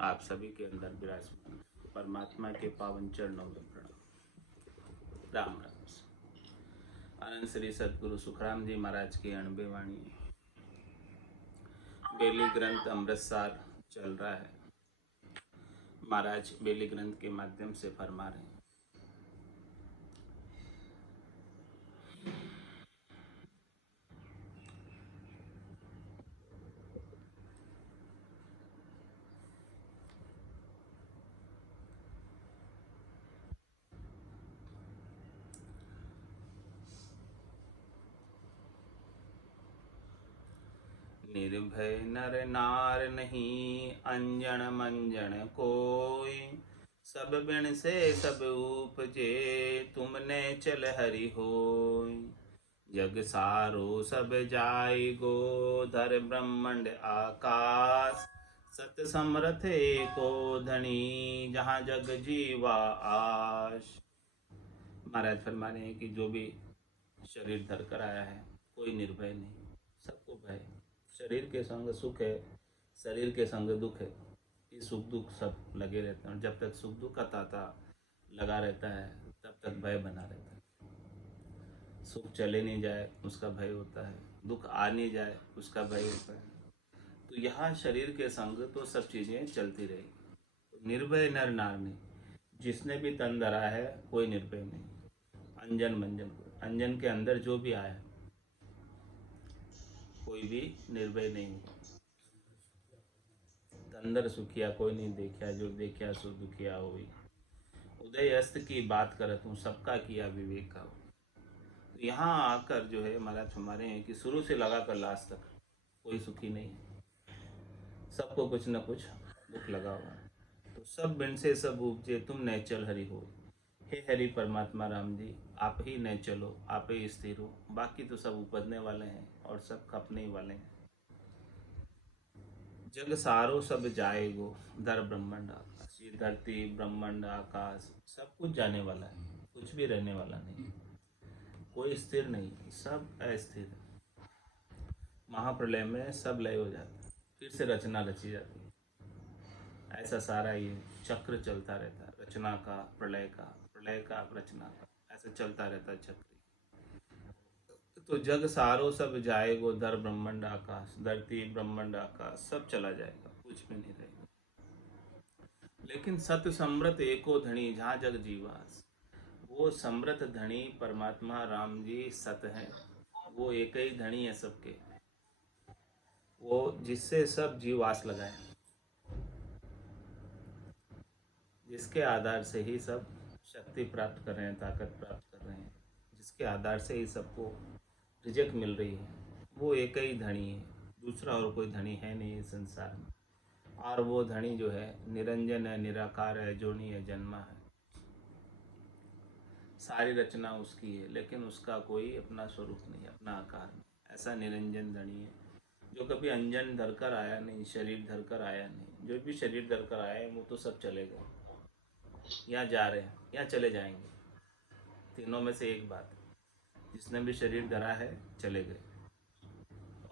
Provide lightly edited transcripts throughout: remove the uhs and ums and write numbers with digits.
आप सभी के अंदर विराजमान परमात्मा के पावन चरणों में प्रणाम। राम राम। आनंद श्री सदगुरु सुखराम जी महाराज की अणबे वाणी बेली ग्रंथ अमृतसर चल रहा है। महाराज बेली ग्रंथ के माध्यम से फरमा रहे हैं, निर्भय नर नार नहीं, अंजन मंजन कोई। सब बिन से सब उपजे, तुमने चल हरि होय। जग सारो सब जाइगो, धर ब्रह्मंड आकाश। सत समरथ एको धनी, जहाँ जग जीवा आश। महाराज फरमा रहे हैं कि जो भी शरीर धर कर आया है, कोई निर्भय नहीं, सबको भय। शरीर के संग सुख है, शरीर के संग दुख है। ये सुख दुख सब लगे रहते हैं। जब तक सुख दुख का तांता लगा रहता है, तब तक भय बना रहता है। सुख चले नहीं जाए उसका भय होता है, दुख आ नहीं जाए उसका भय होता है। तो यहाँ शरीर के संग तो सब चीज़ें चलती रहेगी। तो निर्भय नर नार नहीं, जिसने भी तन धरा है कोई निर्भय नहीं। अंजन मंजन को, अंजन के अंदर जो भी आया कोई भी निर्भय नहीं हुआ। अंदर सुखिया कोई नहीं देखा, जो देखा सो दुखिया हुई। उदय अस्त की बात करत हूँ, सबका किया विवेक का। तो यहाँ आकर जो है महाराज हमारे हैं कि शुरू से लगा कर लास्ट तक कोई सुखी नहीं है। सबको कुछ न कुछ दुख लगा हुआ है। तो सब बिन से सब उपजे, तुम न चल हरि हो। हे हरि परमात्मा राम जी, आप ही न चलो, आप ही स्थिर हो। बाकी तो सब उपजने वाले हैं और सब खपने ही वाले हैं। जग सारो सब जाएगो, धर ब्रह्मांड आकाश। ये धरती ब्रह्मांड आकाश सब कुछ जाने वाला है, कुछ भी रहने वाला नहीं। कोई स्थिर नहीं, सब अस्थिर है। महाप्रलय में सब लय हो जाता है, फिर से रचना रची जाती है। ऐसा सारा ये चक्र चलता रहता है, रचना का, प्रलय का, रचना का, ऐसा चलता रहता है चक्र। तो जग सारो सब जाएगो, धर ब्रह्मांड आकाश। धरती ब्रह्मांड आकाश सब चला जाएगा, कुछ भी नहीं रहेगा। लेकिन सत समृत एको धनी, जहाँ जग जीवास। वो समृत धनी परमात्मा राम जी सत हैं। वो एक ही धनी है सबके, वो जिससे सब जीव आस लगाए, जिसके आधार से ही सब शक्ति प्राप्त कर रहे हैं, ताकत प्राप्त कर रहे हैं, जिसके आधार से ही सबको रिजल्ट मिल रही है। वो एक ही धनी है, दूसरा और कोई धनी है नहीं इस संसार में। और वो धनी जो है निरंजन है, निराकार है, जोनी है, जन्मा है। सारी रचना उसकी है, लेकिन उसका कोई अपना स्वरूप नहीं, अपना आकार नहीं। ऐसा निरंजन धनी है जो कभी अंजन धरकर आया नहीं, शरीर धरकर आया नहीं। जो भी शरीर धरकर आया है वो तो सब चले गए, यहाँ जा रहे हैं, यहाँ चले जाएंगे। तीनों में से एक बात, जिसने भी शरीर धरा है चले गए,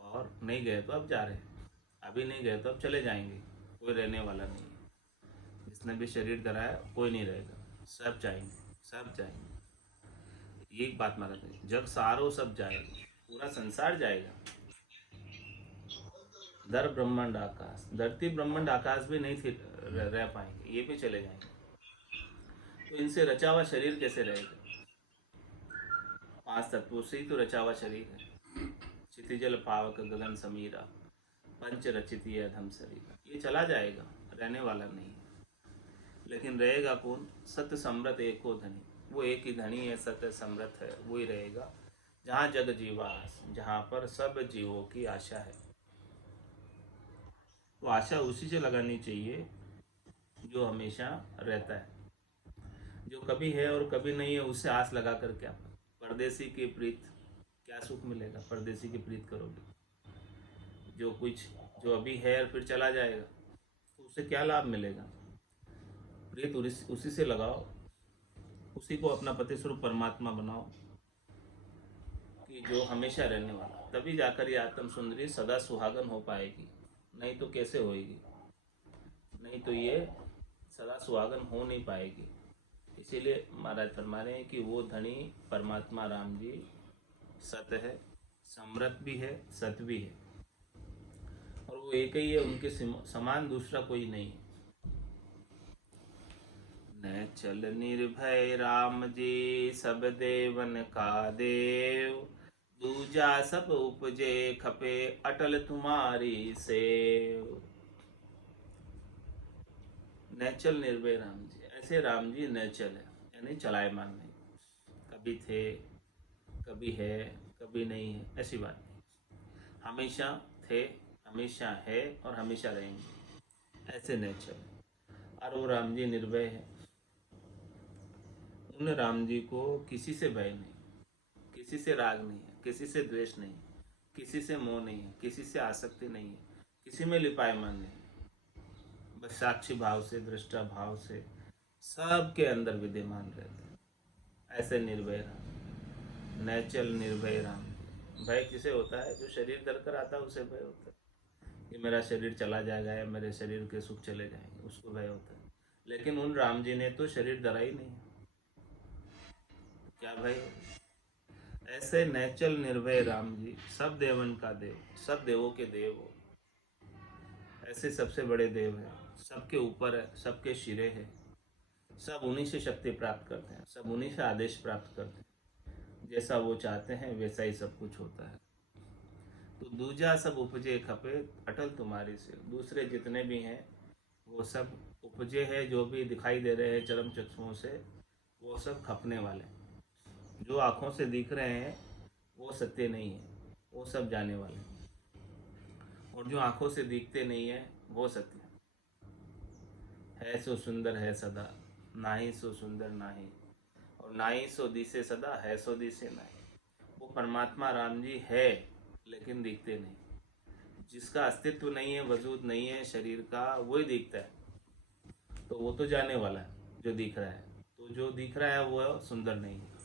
और नहीं गए तो अब जा रहे हैं, अभी नहीं गए तो अब चले जाएंगे। कोई रहने वाला नहीं है। जिसने भी शरीर धरा है कोई नहीं रहेगा, सब जाएंगे, सब जाएंगे। ये एक बात माना था, जग सारो सब जाएगा, पूरा संसार जाएगा। धर ब्रह्मांड आकाश, धरती ब्रह्मांड आकाश भी नहीं थी रह पाएंगे, ये भी चले जाएंगे। तो इनसे रचा हुआ शरीर कैसे रहेगा? 5 तत्वों से ही तो रचा हुआ शरीर है। क्षितिजल पावक गगन समीरा, पंच रचित ये अधम शरीर। ये चला जाएगा, रहने वाला नहीं। लेकिन रहेगा कौन? सत्य समृत एको धनी। वो एक ही धनी है, सत्य समृत है, वो ही रहेगा। जहाँ जग जीवास, जहाँ पर सब जीवों की आशा है। तो आशा उसी से लगानी चाहिए जो हमेशा रहता है। जो कभी है और कभी नहीं है, उससे आस लगा कर क्या? परदेसी की प्रीत, क्या सुख मिलेगा? परदेसी की प्रीत करोगे, जो कुछ जो अभी है और फिर चला जाएगा, तो उससे क्या लाभ मिलेगा? प्रीत उसी से लगाओ, उसी को अपना पति स्वरूप परमात्मा बनाओ, कि जो हमेशा रहने वाला। तभी जाकर ये आत्म सुंदरी सदा सुहागन हो पाएगी, नहीं तो कैसे होएगी? नहीं तो ये सदा सुहागन हो नहीं पाएगी। इसीलिए महाराज फरमा रहे हैं कि वो धनी परमात्मा राम जी सत है, समृत भी है, सत भी है, और वो एक ही है, उनके समान दूसरा कोई नहीं। न चल निर्भय राम जी सब देवन का देव, दूजा सब उपजे खपे अटल तुम्हारी सेव। नैचल निर्भय राम जी, ऐसे राम जी नैचल है, यानी चलायमान नहीं, कभी थे कभी है कभी नहीं है, ऐसी बात नहीं, हमेशा थे, हमेशा है और हमेशा रहेंगे, ऐसे नेचर। और वो राम जी निर्भय है, उन राम जी को किसी से भय नहीं, किसी से राग नहीं है, किसी से द्वेष नहीं, किसी से मोह नहीं है, किसी से आसक्ति नहीं है, किसी में लिपायमान नहीं, बस साक्षी भाव से, दृष्टा भाव से सबके अंदर विद्यमान रहते हैं, ऐसे निर्भय राम, नैचल निर्भय राम। भय किसे होता है? जो शरीर धर कर आता है उसे भय होता है कि मेरा शरीर चला जाएगा या मेरे शरीर के सुख चले जाएंगे, उसको भय होता है। लेकिन उन राम जी ने तो शरीर धरा ही नहीं, क्या भय होगा? ऐसे नैचल निर्भय राम जी सब देवन का देव, सब देवों के देव हो, ऐसे सबसे बड़े देव है, सबके ऊपर है, सबके शिरे है, सब उन्हीं से शक्ति प्राप्त करते हैं, सब उन्हीं से आदेश प्राप्त करते हैं, जैसा वो चाहते हैं वैसा ही सब कुछ होता है। तो दूजा सब उपजे खपे अटल तुम्हारी से, दूसरे जितने भी हैं वो सब उपजे है, जो भी दिखाई दे रहे हैं चरम चक्षुओं से, वो सब खपने वाले, जो आँखों से दिख रहे हैं वो सत्य नहीं है, वो सब जाने वाले, और जो आँखों से दिखते नहीं है वो सत्य है। सो सुंदर है सदा, नाही सो सुंदर नाही, और नाही सो दिसे सदा, है सो दिसे नाही। वो परमात्मा राम जी है लेकिन दिखते नहीं, जिसका अस्तित्व नहीं है, वजूद नहीं है शरीर का, वही दिखता है, तो वो तो जाने वाला है जो दिख रहा है। तो जो दिख रहा है वो सुंदर नहीं है,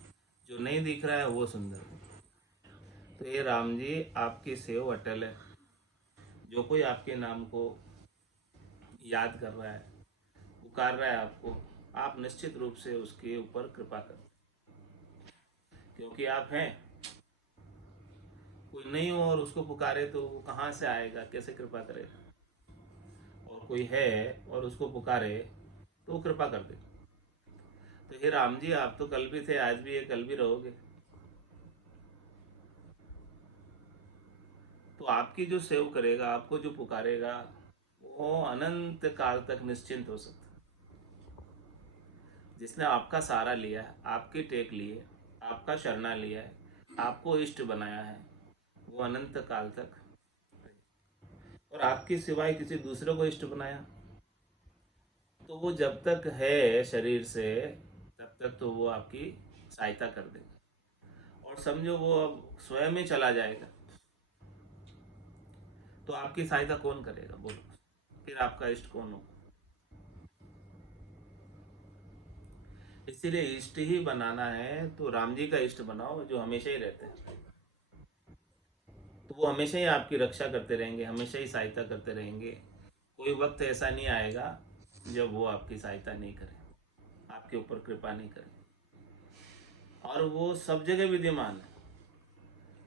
जो नहीं दिख रहा है वो सुंदर है। तो ये राम जी आपकी सेव अटल है, जो कोई आपके नाम को याद कर रहा है, पुकार रहा है आपको, आप निश्चित रूप से उसके ऊपर कृपा करें, क्योंकि आप हैं। कोई नहीं हो और उसको पुकारे तो वो कहाँ से आएगा, कैसे कृपा करेगा? और कोई है और उसको पुकारे तो वो कृपा कर दे। तो हे राम जी, आप तो कल भी थे, आज भी है, कल भी रहोगे, तो आपकी जो सेव करेगा, आपको जो पुकारेगा, वो अनंत काल तक निश्चिंत हो सकता है। जिसने आपका सहारा लिया है, आपकी टेक ली है, आपका शरणा लिया है, आपको इष्ट बनाया है, वो अनंत काल तक, और आपके सिवाय किसी दूसरे को इष्ट बनाया तो वो जब तक है शरीर से तब तक तो वो आपकी सहायता कर देगा, और समझो वो अब स्वयं ही चला जाएगा तो आपकी सहायता कौन करेगा? बोलो, फिर आपका इष्ट कौन होगा? इसीलिए इष्ट ही बनाना है तो राम जी का इष्ट बनाओ, जो हमेशा ही रहते हैं, तो वो हमेशा ही आपकी रक्षा करते रहेंगे, हमेशा ही सहायता करते रहेंगे। कोई वक्त ऐसा नहीं आएगा जब वो आपकी सहायता नहीं करें, आपके ऊपर कृपा नहीं करें, और वो सब जगह विद्यमान है।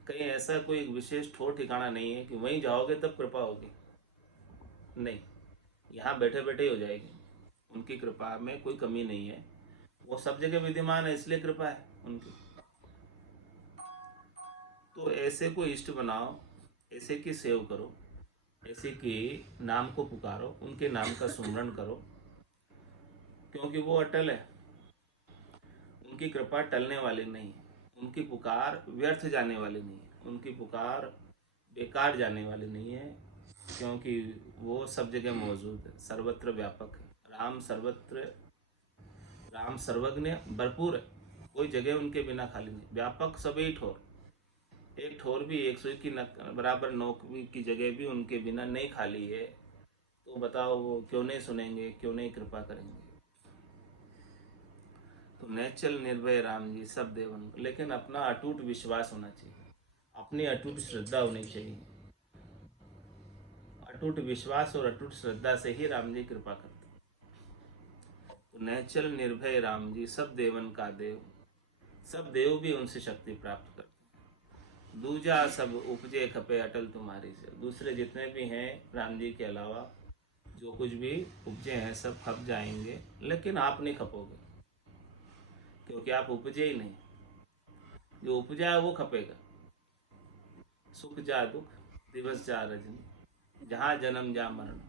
कहीं ऐसा कोई विशेष ठोर ठिकाना नहीं है कि वहीं जाओगे तब कृपा होगी, नहीं, यहाँ बैठे बैठे ही हो जाएगी। उनकी कृपा में कोई कमी नहीं है, वो सब जगह विद्यमान है, इसलिए कृपा है उनकी। तो ऐसे को इष्ट बनाओ, ऐसे की सेव करो, ऐसे की नाम को पुकारो, उनके नाम का सुमरण करो, क्योंकि वो अटल है, उनकी कृपा टलने वाली नहीं है, उनकी पुकार व्यर्थ जाने वाली नहीं है, उनकी पुकार बेकार जाने वाली नहीं है, क्योंकि वो सब जगह मौजूद है, सर्वत्र व्यापक है। राम सर्वज्ञ भरपूर है, कोई जगह उनके बिना खाली नहीं, व्यापक सभी ठोर, एक ठोर भी, एक सुई की बराबर नोक की जगह भी उनके बिना नहीं खाली है। तो बताओ वो क्यों नहीं सुनेंगे, क्यों नहीं कृपा करेंगे? तो नेचल निर्भय राम जी सब देवन, लेकिन अपना अटूट विश्वास होना चाहिए, अपनी अटूट श्रद्धा होनी चाहिए, अटूट विश्वास और अटूट श्रद्धा से ही राम जी कृपा करते। तो निश्चल निर्भय राम जी, सब देवन का देव, सब देव भी उनसे शक्ति प्राप्त करते हैं। दूजा सब उपजे खपे अटल तुम्हारी से, दूसरे जितने भी हैं राम जी के अलावा जो कुछ भी उपजे हैं सब खप जाएंगे, लेकिन आप नहीं खपोगे, क्योंकि आप उपजे ही नहीं। जो उपजा है वो खपेगा। सुख जा दुख, दिवस जा रजनी, जहाँ जन्म जा मरण,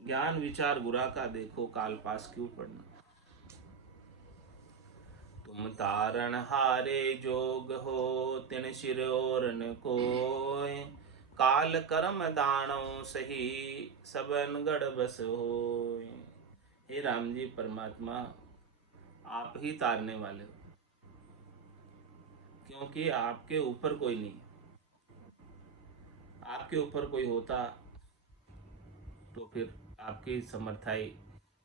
ज्ञान विचार बुरा का देखो, काल पास क्यों पड़ना। तुम तारण हारे जोग हो, तिन सिर और न कोय, काल कर्म दानों सही, सब अनगढ़ बस होय। हे राम जी परमात्मा, आप ही तारने वाले हो, क्योंकि आपके ऊपर कोई नहीं। आपके ऊपर कोई होता तो फिर आपकी समर्थाई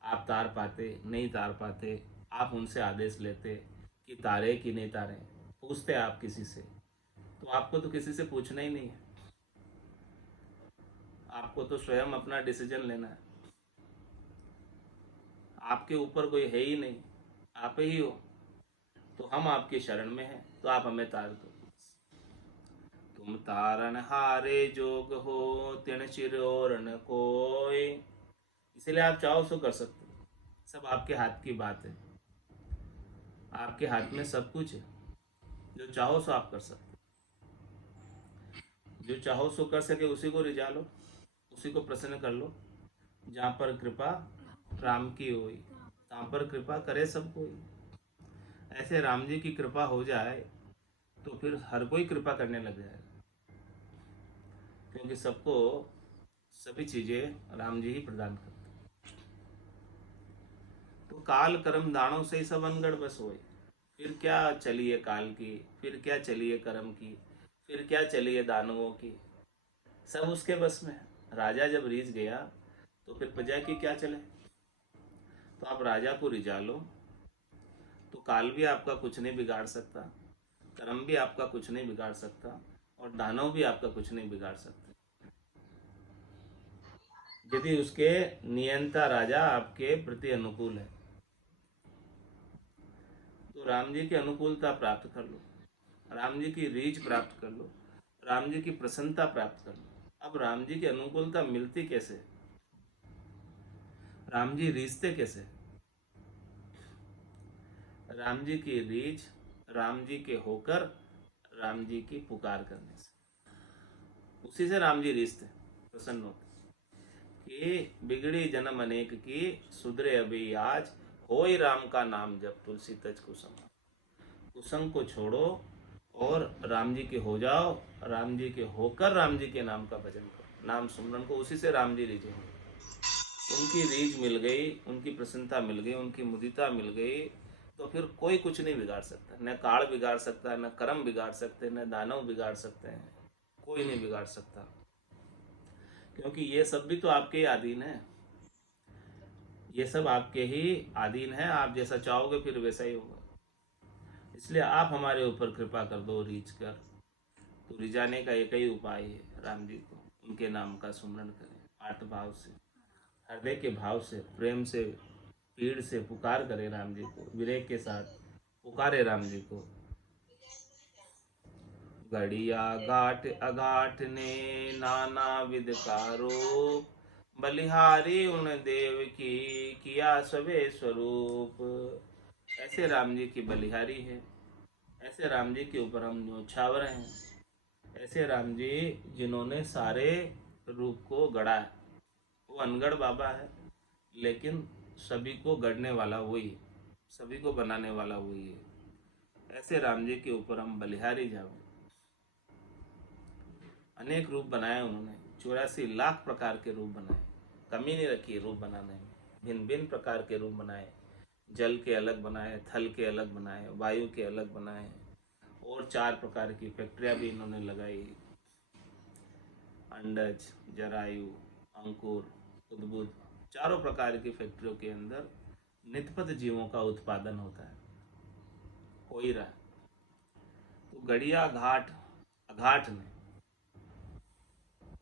आप तार पाते, नहीं तार पाते। आप उनसे आदेश लेते कि तारे कि नहीं तारे, पूछते आप किसी से, तो आपको तो किसी से पूछना ही नहीं है। आपको तो स्वयं अपना डिसीजन लेना है। आपके ऊपर कोई है ही नहीं, आप ही हो। तो हम आपकी शरण में हैं, तो आप हमें तार दो। तुम तारन हारे जोग हो, तिन चिर और न कोय। इसलिए आप चाहो सो कर सकते हो, सब आपके हाथ की बात है। आपके हाथ में सब कुछ है, जो चाहो सो आप कर सकते हो। जो चाहो सो कर सके उसी को रिझा लो, उसी को प्रसन्न कर लो। जहाँ पर कृपा राम की होई, तहाँ पर कृपा करे सब कोई। ऐसे राम जी की कृपा हो जाए तो फिर हर कोई कृपा करने लग जाएगा, क्योंकि सबको सभी चीजें राम जी ही प्रदान करते। तो काल कर्म दानों से ही सब अनगढ़ बस होए। फिर क्या चलिए काल की, फिर क्या चलिए कर्म की, फिर क्या चलिए दानवों की, सब उसके बस में है। राजा जब रीझ गया तो फिर प्रजा की क्या चले। तो आप राजा को रिझा लो, तो काल भी आपका कुछ नहीं बिगाड़ सकता, कर्म भी आपका कुछ नहीं बिगाड़ सकता, और दानव भी आपका कुछ नहीं बिगाड़ सकते, यदि उसके नियंता राजा आपके प्रति अनुकूल है। तो राम जी की अनुकूलता प्राप्त कर लो, राम जी की रीझ प्राप्त कर लो, राम जी की प्रसन्नता प्राप्त कर लो। अब राम जी की अनुकूलता मिलती कैसे, राम जी रीझते कैसे। राम जी की रीझ राम जी के होकर राम जी की पुकार करने से, उसी से राम जी रीझते, प्रसन्न होते कि बिगड़ी जन्म अनेक की, सुधरे अभी आज, होई राम का नाम जब, तुलसी तज कुसुम। कुसुम को छोड़ो और राम जी के हो जाओ, राम जी के होकर राम जी के नाम का भजन करो, नाम सुमरन को, उसी से राम जी रिझेंगे। उनकी रीझ मिल गई, उनकी प्रसन्नता मिल गई, उनकी मुदिता मिल गई, तो फिर कोई कुछ नहीं बिगाड़ सकता। न काल बिगाड़ सकता है, न कर्म बिगाड़ सकते, न दानव बिगाड़ सकते हैं, कोई नहीं बिगाड़ सकता, क्योंकि ये सब भी तो आपके ही अधीन है। ये सब आपके ही अधीन है, आप जैसा चाहोगे फिर वैसा ही होगा। इसलिए आप हमारे ऊपर कृपा कर दो रीझ कर। तो रिझाने का एक ही उपाय है, राम जी को उनके नाम का सुमरण करें, आर्त भाव से, हृदय के भाव से, प्रेम से, पीड़ से पुकार करें राम जी को, विवेक के साथ पुकारे राम जी को। घड़िया घाट अघाट ने नाना विध का रूप, बलिहारी उन देव की किया सवे स्वरूप। ऐसे राम जी की बलिहारी है, ऐसे राम जी के ऊपर हम न्योछावर हैं, ऐसे राम जी जिन्होंने सारे रूप को गढ़ा है। वो अनगढ़ बाबा है, लेकिन सभी को गढ़ने वाला वही है, सभी को बनाने वाला वही है। ऐसे राम जी के ऊपर हम बलिहारी जाओ। अनेक रूप बनाए उन्होंने, 84 लाख प्रकार के रूप बनाए, कमी नहीं रखी रूप बनाने में। भिन्न भिन्न प्रकार के रूप बनाए, जल के अलग बनाए, थल के अलग बनाए, वायु के अलग बनाए, और 4 प्रकार की फैक्ट्रियाँ भी इन्होंने लगाई। अंडज, जरायु, अंकुर, उद्बुद, चारों प्रकार की फैक्ट्रियों के अंदर नितपत जीवों का उत्पादन होता है, हो ही रहा। तो गड़िया घाट अघाट में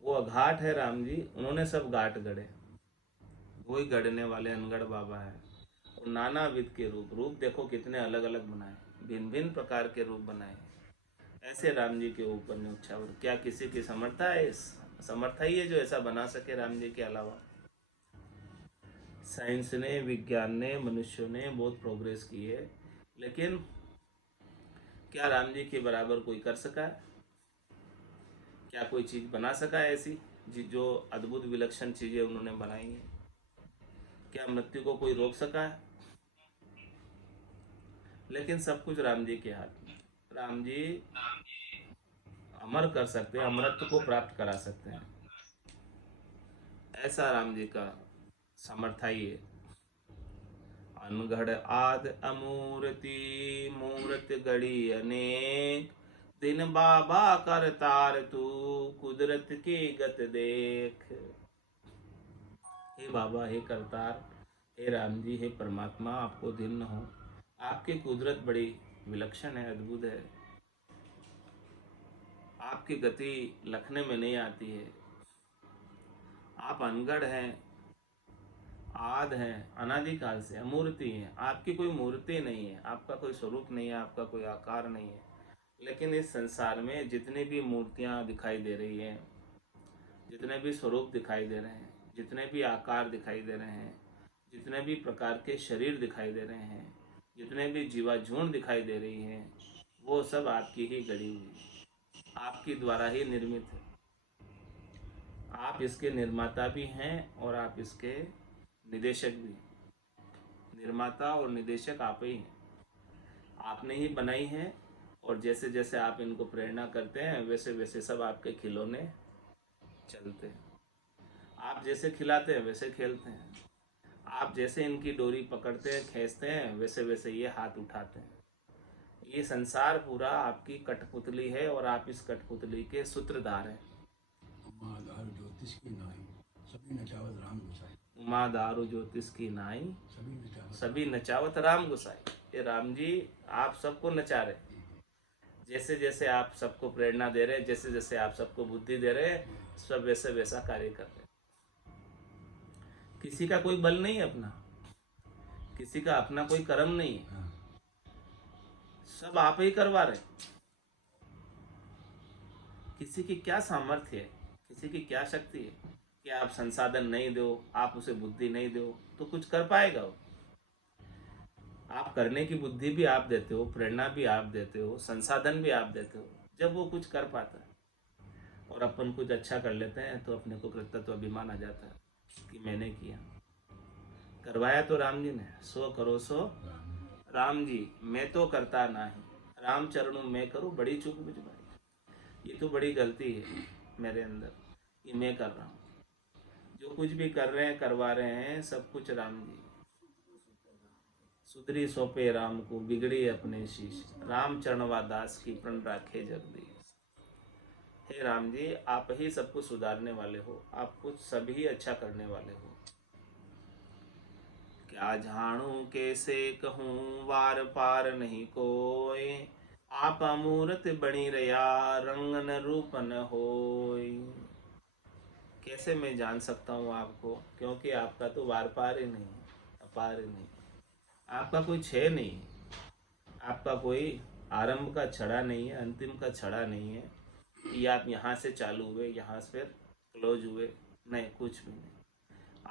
वो घाट है राम जी, उन्होंने सब घाट गढ़े, वही गढ़ने वाले अनगढ़ बाबा है। और नाना विध के रूप, रूप देखो कितने अलग अलग बनाए, भिन्न भिन्न प्रकार के रूप बनाए। ऐसे राम जी के ऊपर न्यौछावर, क्या किसी की समर्था है? समर्था ही है जो ऐसा बना सके राम जी के अलावा। साइंस ने, विज्ञान ने, मनुष्यों ने बहुत प्रोग्रेस की है, लेकिन क्या राम जी के बराबर कोई कर सका है? क्या कोई चीज़ बना सका है ऐसी जो अद्भुत विलक्षण चीज़ें उन्होंने बनाई हैं? क्या मृत्यु को कोई रोक सका है? लेकिन सब कुछ राम जी के हाथ में। राम जी अमर कर सकते हैं, अमरत्व को प्राप्त करा सकते हैं, ऐसा राम जी का सामर्थ्य ही है। अनगढ़ आद अमूर्ति, मूर्त गढ़ी अनेक, दिन बाबा कर तार तू, कुदरत की गत देख। हे बाबा, हे करतार, हे राम जी, हे परमात्मा, आपको दिन न हो, आपकी कुदरत बड़ी विलक्षण है, अद्भुत है, आपकी गति लखने में नहीं आती है। आप अनगढ़ हैं, आद हैं, अनादिकाल से अमूर्ति हैं, आपकी कोई मूर्ति नहीं है, आपका कोई स्वरूप नहीं है, आपका कोई आकार नहीं है। लेकिन इस संसार में जितनी भी मूर्तियां दिखाई दे रही हैं, जितने भी स्वरूप दिखाई दे रहे हैं, जितने भी आकार दिखाई दे रहे हैं, जितने भी प्रकार के शरीर दिखाई दे रहे हैं, जितने भी जीवाझूण दिखाई दे रही हैं, वो सब आपकी ही गढ़ी हुई, आपकी द्वारा ही निर्मित है। आप इसके निर्माता भी हैं और आप इसके निदेशक भी। निर्माता और निदेशक आप ही हैं, आपने ही बनाई है, और जैसे जैसे आप इनको प्रेरणा करते हैं वैसे वैसे सब आपके खिलौने चलते हैं। आप जैसे खिलाते हैं वैसे खेलते हैं, आप जैसे इनकी डोरी पकड़ते हैं, खींचते हैं, वैसे वैसे ये हाथ उठाते हैं। ये संसार पूरा आपकी कठपुतली है और आप इस कठपुतली के सूत्रधार हैं। उमा दारू ज्योतिष की नाई, सभी नचावत राम गोसाई। उमा दारू ज्योतिष की नाई, सभी नचावत राम गोसाई। ये राम जी आप सबको नचा रहे, जैसे जैसे आप सबको प्रेरणा दे रहे, जैसे जैसे आप सबको बुद्धि दे रहे, सब वैसे वैसा कार्य कर रहे। किसी का कोई बल नहीं है अपना, किसी का अपना कोई कर्म नहीं है, सब आप ही करवा रहे। किसी की क्या सामर्थ्य है, किसी की क्या शक्ति है कि आप संसाधन नहीं दो, आप उसे बुद्धि नहीं दो तो कुछ कर पाएगा वो? आप करने की बुद्धि भी आप देते हो, प्रेरणा भी आप देते हो, संसाधन भी आप देते हो, जब वो कुछ कर पाता है और अपन कुछ अच्छा कर लेते हैं तो अपने को कृतज्ञता अभिमान आ जाता है कि मैंने किया। करवाया तो राम जी ने, सो करो सो राम जी, मैं तो करता नहीं, राम चरणों में करो बड़ी चूक मुझ भाई। ये तो बड़ी गलती है मेरे अंदर, ये मैं कर रहा हूँ। जो कुछ भी कर रहे हैं, करवा रहे हैं, सब कुछ राम जी। सुधरी सौंपे राम को, बिगड़ी अपने शीश, राम चरणवा दास की प्रण राखे जगदीश। हे राम जी, आप ही सबको सुधारने वाले हो, आप कुछ सभी अच्छा करने वाले हो। क्या झाणू कैसे कहूँ, वार पार नहीं कोई, आप अमूर्त बनी रया, रंग न रूप न होय। कैसे मैं जान सकता हूँ आपको, क्योंकि आपका तो वार पार ही नहीं, अपार ही नहीं, आपका कोई क्षय नहीं है, आपका कोई आरंभ का छड़ा नहीं है, अंतिम का छड़ा नहीं है कि आप यहाँ से चालू हुए, यहाँ से फिर क्लोज हुए, नहीं, कुछ भी नहीं।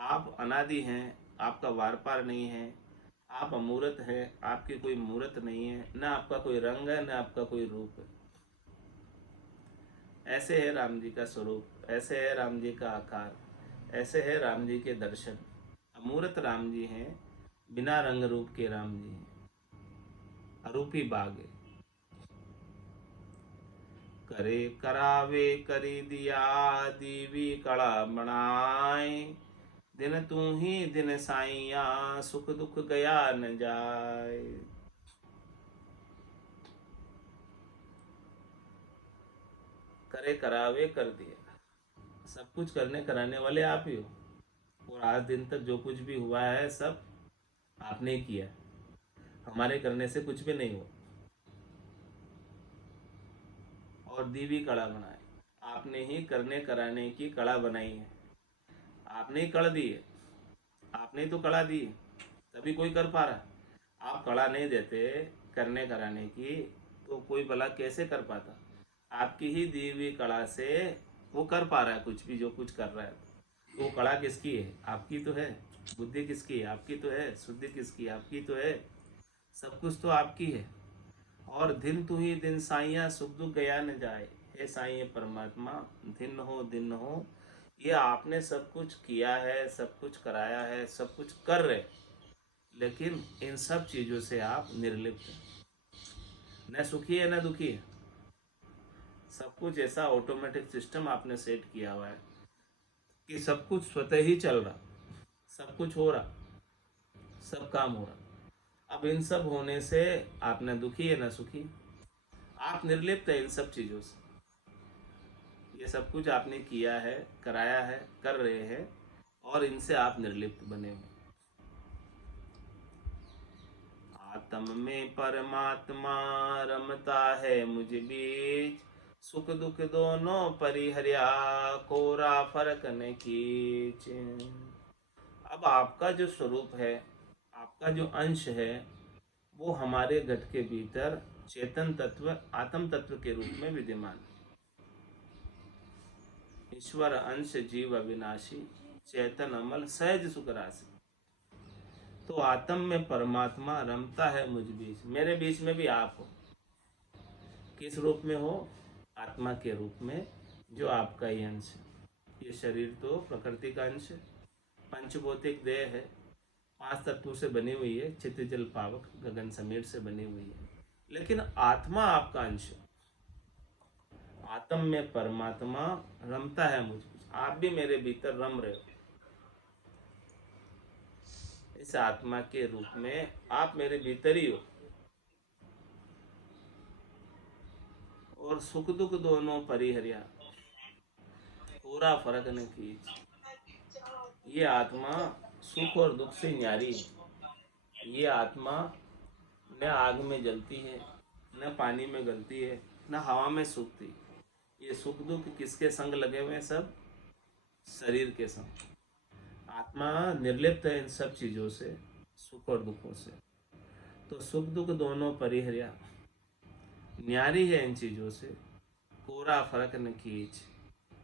आप अनादि हैं, आपका वार पार नहीं है, आप अमूर्त है, आपकी कोई मूर्त नहीं है, न आपका कोई रंग है, न आपका कोई रूप है। ऐसे है राम जी का स्वरूप, ऐसे है राम जी का आकार, ऐसे है राम जी के दर्शन। अमूर्त राम जी हैं, बिना रंग रूप के राम जी हैं, अरूपी बाग है। करे करावे करी दिया, दीवी कड़ा बनाए, दिन तू ही दिन साइया, सुख दुख गया न जाए। करे करावे कर दिया, सब कुछ करने कराने वाले आप ही हो, और आज दिन तक जो कुछ भी हुआ है सब आपने ही किया, हमारे करने से कुछ भी नहीं हुआ। और दीवी कड़ा बनाए, आपने ही करने कराने की कला बनाई है, आपने ही कड़ दी है, आपने ही तो कला दी है, तभी कोई कर पा रहा। आप कला नहीं देते करने कराने की तो कोई भला कैसे कर पाता। आपकी ही दी हुई कला से वो कर पा रहा है कुछ भी, जो कुछ कर रहा है। तो वो कला किसकी है? आपकी तो है। बुद्धि किसकी है? आपकी तो है। शुद्धि किसकी है? आपकी तो है। सब कुछ तो आपकी है। और दिन तू ही दिन साइया सुख दुख गया न जाए, हे साईं परमात्मा दिन हो दिन हो। ये आपने सब कुछ किया है, सब कुछ कराया है, सब कुछ कर रहे, लेकिन इन सब चीज़ों से आप निर्लिप्त हैं। न सुखी है न दुखी है। सब कुछ ऐसा ऑटोमेटिक सिस्टम आपने सेट किया हुआ है कि सब कुछ स्वतः ही चल रहा, सब कुछ हो रहा, सब काम हो रहा। अब इन सब होने से आप न दुखी है न सुखी, आप निर्लिप्त है इन सब चीज़ों से। ये सब कुछ आपने किया है, कराया है, कर रहे हैं, और इनसे आप निर्लिप्त बने हुए। आत्म में परमात्मा रमता है मुझ बीच, सुख दुख दोनों परिहर्या कोरा फर्क न कीच। अब आपका जो स्वरूप है, आपका जो अंश है, वो हमारे घट के भीतर चेतन तत्व, आत्म तत्व के रूप में विद्यमान है। ईश्वर अंश जीव अविनाशी, चेतन अमल सहज सुख राशि। तो आत्म में परमात्मा रमता है मुझ बीच, मेरे बीच में भी आप हो। किस रूप में हो? आत्मा के रूप में, जो आपका ही अंश है। ये शरीर तो प्रकृति का अंश है, पंचभौतिक देह है, 5 तत्वों से बनी हुई है, चित्त जल पावक गगन समीर से बनी हुई है, लेकिन आत्मा आपका अंश है। आत्म में परमात्मा रमता है मुझ बीच, आप भी मेरे भीतर रम रहे हो। इस आत्मा के रूप में आप मेरे भीतर ही हो, और सुख दुख दोनों परिहर्या पूरा फर्क न कीच। ये आत्मा सुख और दुख से न्यारी है। ये आत्मा न आग में जलती है, न पानी में गलती है, न हवा में सूखती। ये सुख दुख किसके संग लगे हुए हैं? सब शरीर के संग। आत्मा निर्लिप्त है इन सब चीज़ों से, सुख और दुखों से। तो सुख दुख दोनों परिहर्या, न्यारी है इन चीज़ों से, कोरा फर्क न खींच।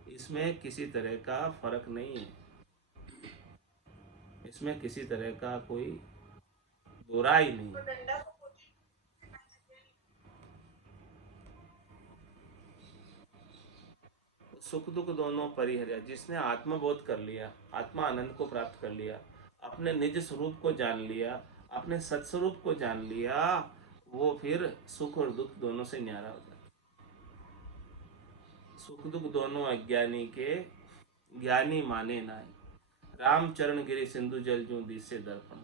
इसमें किसी तरह का फर्क नहीं है, इसमें किसी तरह का कोई बुराई नहीं है। सुख दुख दोनों परिहर्या, जिसने आत्मबोध कर लिया, आत्मा आनंद को प्राप्त कर लिया, अपने निज स्वरूप को जान लिया, अपने सत्स्वरूप को जान लिया, वो फिर सुख और दुख दोनों से न्यारा हो जाता। सुख दुख दोनों अज्ञानी के, ज्ञानी माने नाई, रामचरण गिरी सिंधु जल जू दिसे दर्पण।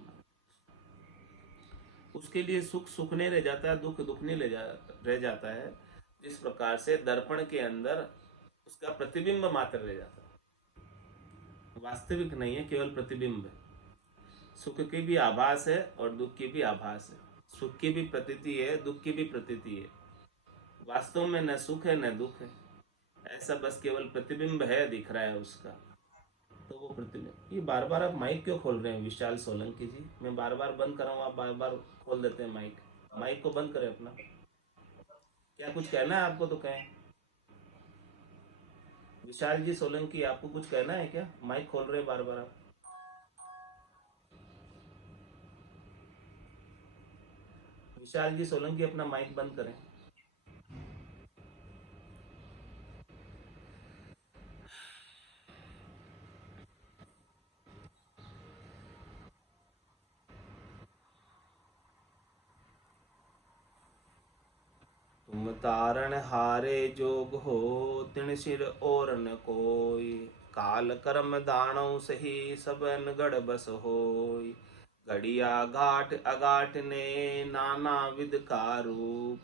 उसके लिए सुख सुख नहीं रह जाता है, दुख दुख नहीं रह जाता है। जिस प्रकार से दर्पण के अंदर उसका प्रतिबिंब मात्र रह जाता है, वास्तविक नहीं है, केवल प्रतिबिंब है। सुख की भी आभास है और दुख की भी आभास है। सुख की भी प्रतीति है, दुख की भी प्रतीति है। वास्तव में न सुख है न दुख है, ऐसा बस केवल प्रतिबिंब है, दिख रहा है उसका। तो वो प्रतिबिंब। ये बार बार आप माइक क्यों खोल रहे हैं विशाल सोलंकी जी? मैं बार बार बंद कर रहा हूँ, आप बार बार खोल देते हैं माइक। माइक को बंद करें अपना। क्या कुछ कहना है आपको तो कहें। विशाल जी सोलंकी, आपको कुछ कहना है क्या? माइक खोल रहे हैं बार बार आप। विशाल जी सोलंकी, अपना माइक बंद करें। तुम तारण हारे जोग हो, तिन सिर और न कोई। काल कर्म दानव सही, सब अनगढ़ बस होय। घड़िया घाट अगाट ने, नाना विध का रूप।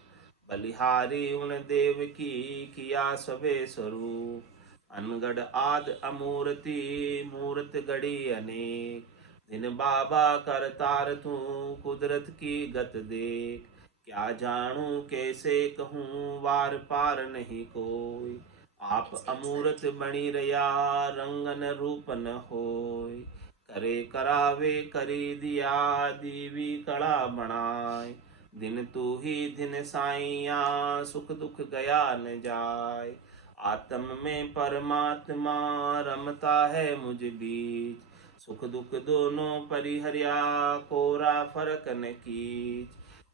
बलिहारी उन देव की, किया सबे स्वरूप। अनगढ़ आद अमूर्ति, मूर्त गढ़ी अनेक। दिन बाबा कर तार तू, कुदरत की गत देख। क्या जानूं कैसे कहूँ, वार पार नहीं कोई। आप अमूर्त बणी रया रंगन रूप न होय। करे करावे करी दिया दीवी कड़ा बनाय। दिन तू ही दिन साइया सुख दुख गया न जाय। आत्म में परमात्मा रमता है मुझ बीच। सुख दुख दोनों परिहर्या कोरा फर्क न कीच।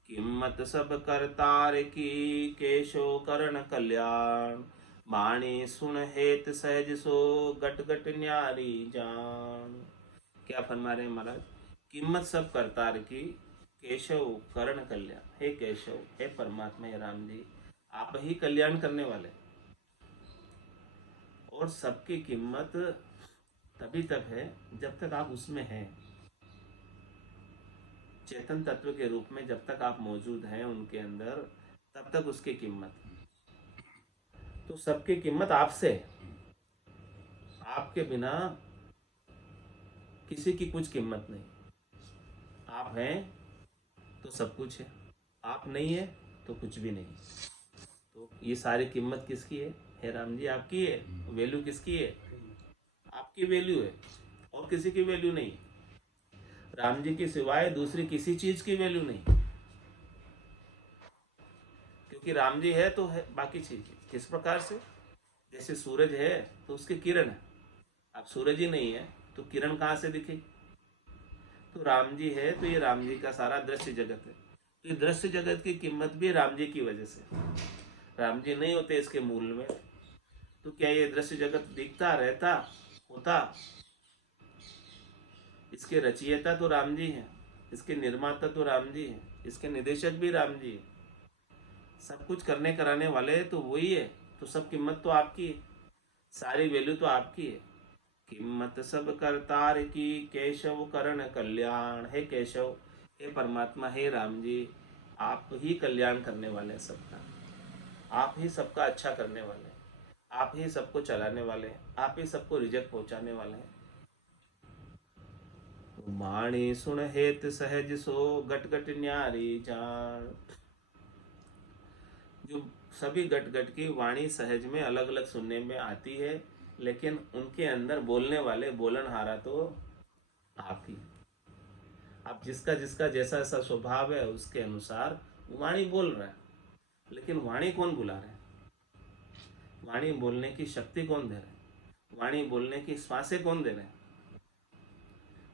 किम्मत सब करतार की केशो करण कल्याण। बाणी सुन हेत सहज सो गट गट न्यारी जान। क्या फरमा रहे हैं महाराज? किम्मत सब करतार की केशव करण कल्याण। हे केशव, हे परमात्मा, हे राम जी, आप ही कल्याण करने वाले। और सबकी कीमत तभी तक है जब तक आप उसमें हैं। चेतन तत्व के रूप में जब तक आप मौजूद हैं उनके अंदर, तब तक उसकी कीमत। तो सबकी कीमत आपसे है। आपके बिना किसी की कुछ कीमत नहीं। आप हैं तो सब कुछ है, आप नहीं है तो कुछ भी नहीं। तो ये सारी कीमत किसकी है? हे राम जी, आपकी है। वैल्यू किसकी है? आपकी वैल्यू है, और किसी की वैल्यू नहीं। राम जी के सिवाय दूसरी किसी चीज की वैल्यू नहीं, क्योंकि राम जी है तो है बाकी चीज। किस प्रकार से? जैसे सूरज है तो उसकी किरण है। अब सूरज ही नहीं है तो किरण कहाँ से दिखेगी? तो राम जी है तो ये राम जी का सारा दृश्य जगत है। तो ये दृश्य जगत की कीमत भी राम जी की वजह से। राम जी नहीं होते इसके मूल में तो क्या ये दृश्य जगत दिखता रहता होता? इसके रचयिता तो राम जी हैं, इसके निर्माता तो राम जी हैं, इसके निदेशक भी राम जी हैं, सब कुछ करने कराने वाले तो वही है। तो सब कीमत तो आपकी है, सारी वैल्यू तो आपकी है। कीमत सब करतार की केशव करण कल्याण। हे केशव, हे परमात्मा, हे राम जी, आप ही कल्याण करने वाले हैं सबका। आप ही सबका अच्छा करने वाले हैं। आप ही सबको चलाने वाले हैं। आप ही सबको रिजल्ट पहुंचाने वाले हैं। वाणी सुन हेत सहज सो गट गट न्यारी जान। जो सभी गट गट की वाणी सहज में अलग अलग सुनने में आती है, लेकिन उनके अंदर बोलने वाले बोलनहारा तो आप ही। आप जिसका जिसका जैसा ऐसा स्वभाव है उसके अनुसार वाणी बोल रहा है, लेकिन वाणी कौन बुला रहा है? वाणी बोलने की शक्ति कौन दे रहा है? वाणी बोलने की श्वासें कौन दे रहे हैं?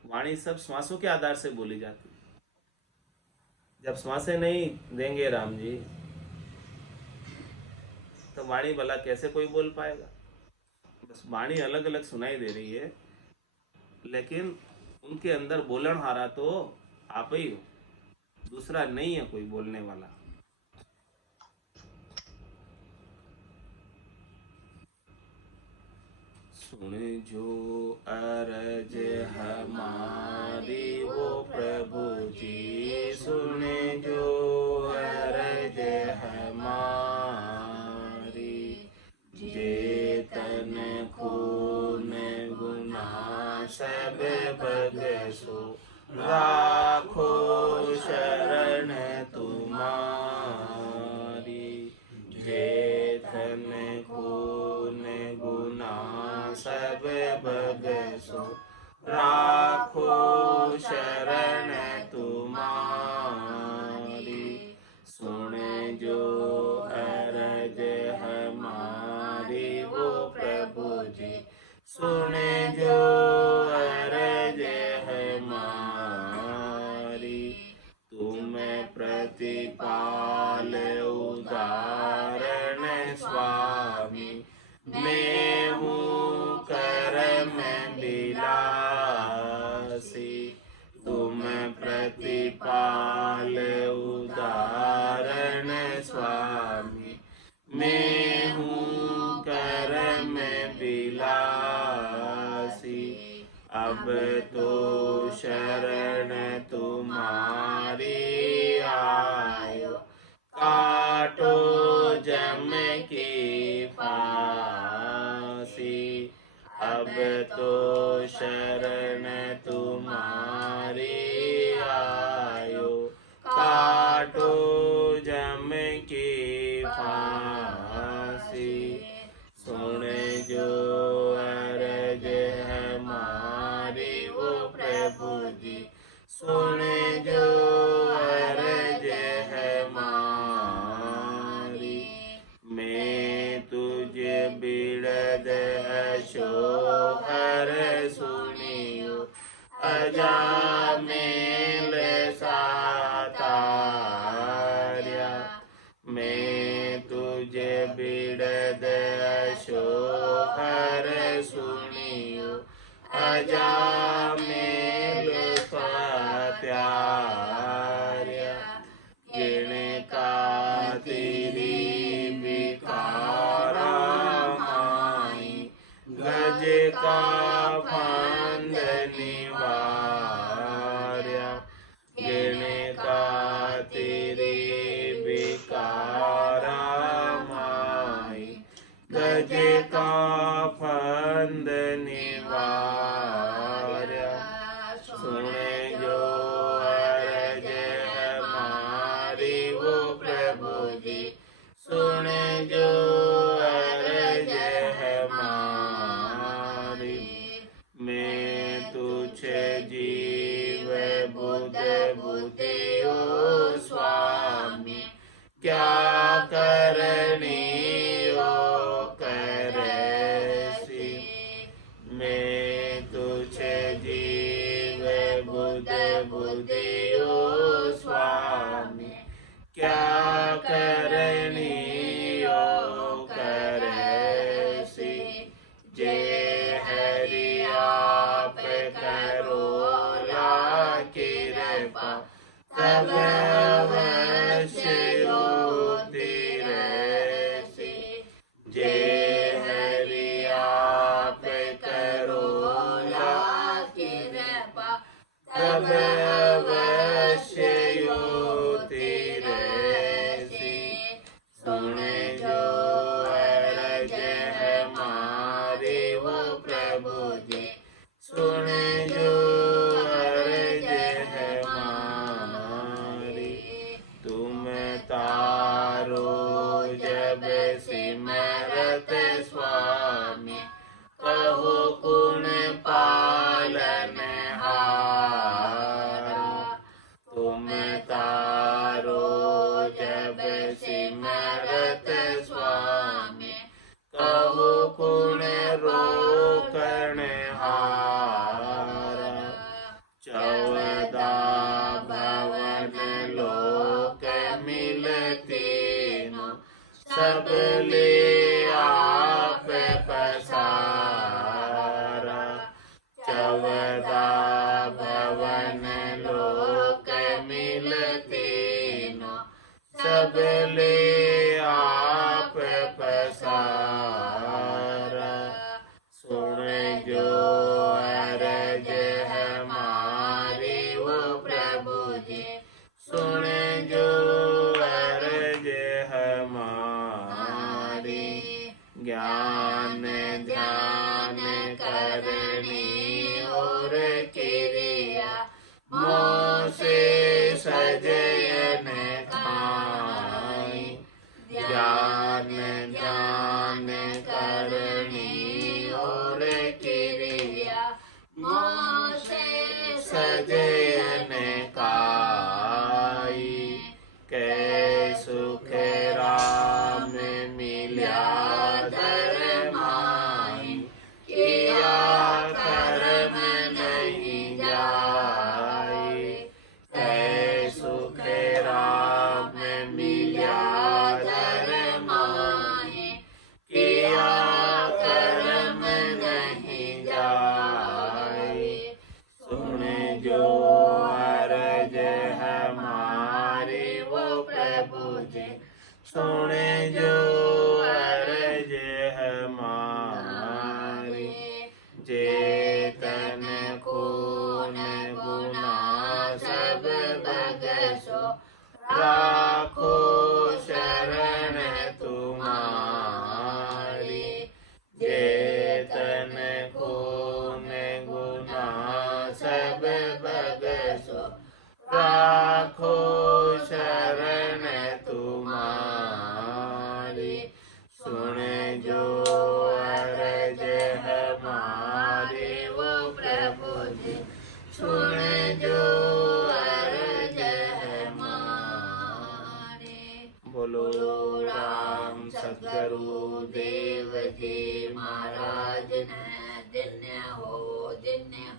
वाणी सब श्वासों के आधार से बोली जाती है। जब श्वासें नहीं देंगे राम जी तो वाणी भला कैसे कोई बोल पाएगा? बस वाणी अलग अलग सुनाई दे रही है, लेकिन उनके अंदर बोलनहारा तो आप ही हो, दूसरा नहीं है कोई बोलने वाला। सुन जो अरज हमारी वो प्रभु जी, सुन जो अरज हमारी। जेतन खून गुना सब बगसो, राखो शरण तुम्हारी। जेतन खून गुना सब बगसो, राखो शरण तुम्हारी। सुन जो अरज हमारी वो प्रभु जी, सुन जो अरज हमारी। तुम प्रतिपाल उदाहरण स्वामी, मैं हूँ करम बिलासी। तुम प्रतिपाल उदाहरण स्वामी, मैं हूँ करम बिलासी। अब तो शरण तुम्हारी आयो, काटो जम की फांसी। अब तो शरण तुम्हारी आयो, काटो जम की फांसी। सो सुन जो अरज हमारी। मैं तुझे बिड़द अशोहर सुनियो अजामिल सातार्या। मैं तुझे बिड़द अशोहर सुनियो अजामिल सात्यार्या। गिण का तेरी विकारा माई गज का फंद निवार्या। गिण का तेरी विकारा माई गज का फंद निवार्या। सुन जो अरज हमारी वो प्रभु जी। सुन जो अरज हमारी। मैं तुझे जीव बुध बुधियो स्वामी क्या करनियो करसी। मैं तुझे जीव बुध बुधियो स्वामी क्या करनियो करसी। जे हरि आप करोला कृपा तब अवश्य होती रहसी। जे हरि आप करोला कृपा तब अवश्य होती रहसी। सुन जो अरज हमारी वो प्रभु जी। सुन जो अरज हमारी। तुम तारो जब सिमरत स्वामी कहो कुण पालन हारा। तुम तारो जब सिमरत स्वामी कहो कुण रोकण हारा। 14 भवन लोक मिलतीनो सब ले आप पसारा। 14 भवन लोक मिलतीनो सब ले आप पसारा। सुन जो अरज हमारी वो प्रभु जी। सुन जो अरज हमारी। ज्ञान ध्यान करनी और क्रिया मोह से सजयन खाई। ज्ञान ध्यान करनी और क्रिया मोह से सजयन काई। कै सुख राम मिल्या धर माई किया कर्म नहीं जाए। कै सुख राम मिल्या धर माई किया कर्म नहीं जाए। सुन जो अरज हमारी वो प्रभु जी। सुन जो अरज हमारी। चेतन खून गुना सब बगसो राखो शरण तुम्हारी। चेतन खून गुना सब बगसो राखो शरण तुम्हारी। सुन जो अरज हमारी वो प्रभु जी। सुन जो ने दिन्य हो दिन्य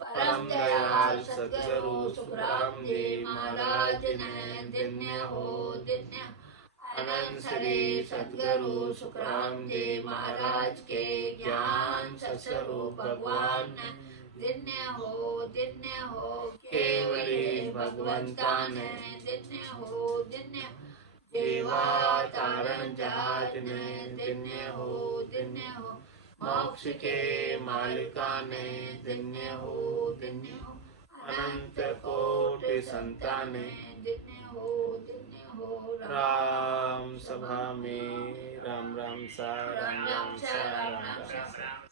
परम दयाल सतगुरु सुखराम जी महाराज ने दिन्य हो दिन्य अनंत श्री सतगुरु सुखराम जी महाराज के ज्ञान सत्स्वरूप भगवान ने दिन्य हो केवली भगवंता ने दिन्य हो दिन्य देवा तारण जात ने दिन्य हो मोक्ष के मालिका ने दिन्य हो अनंत कोटि संताने दिन्य हो राम सभा में राम राम सा राम राम सा राम राम सा।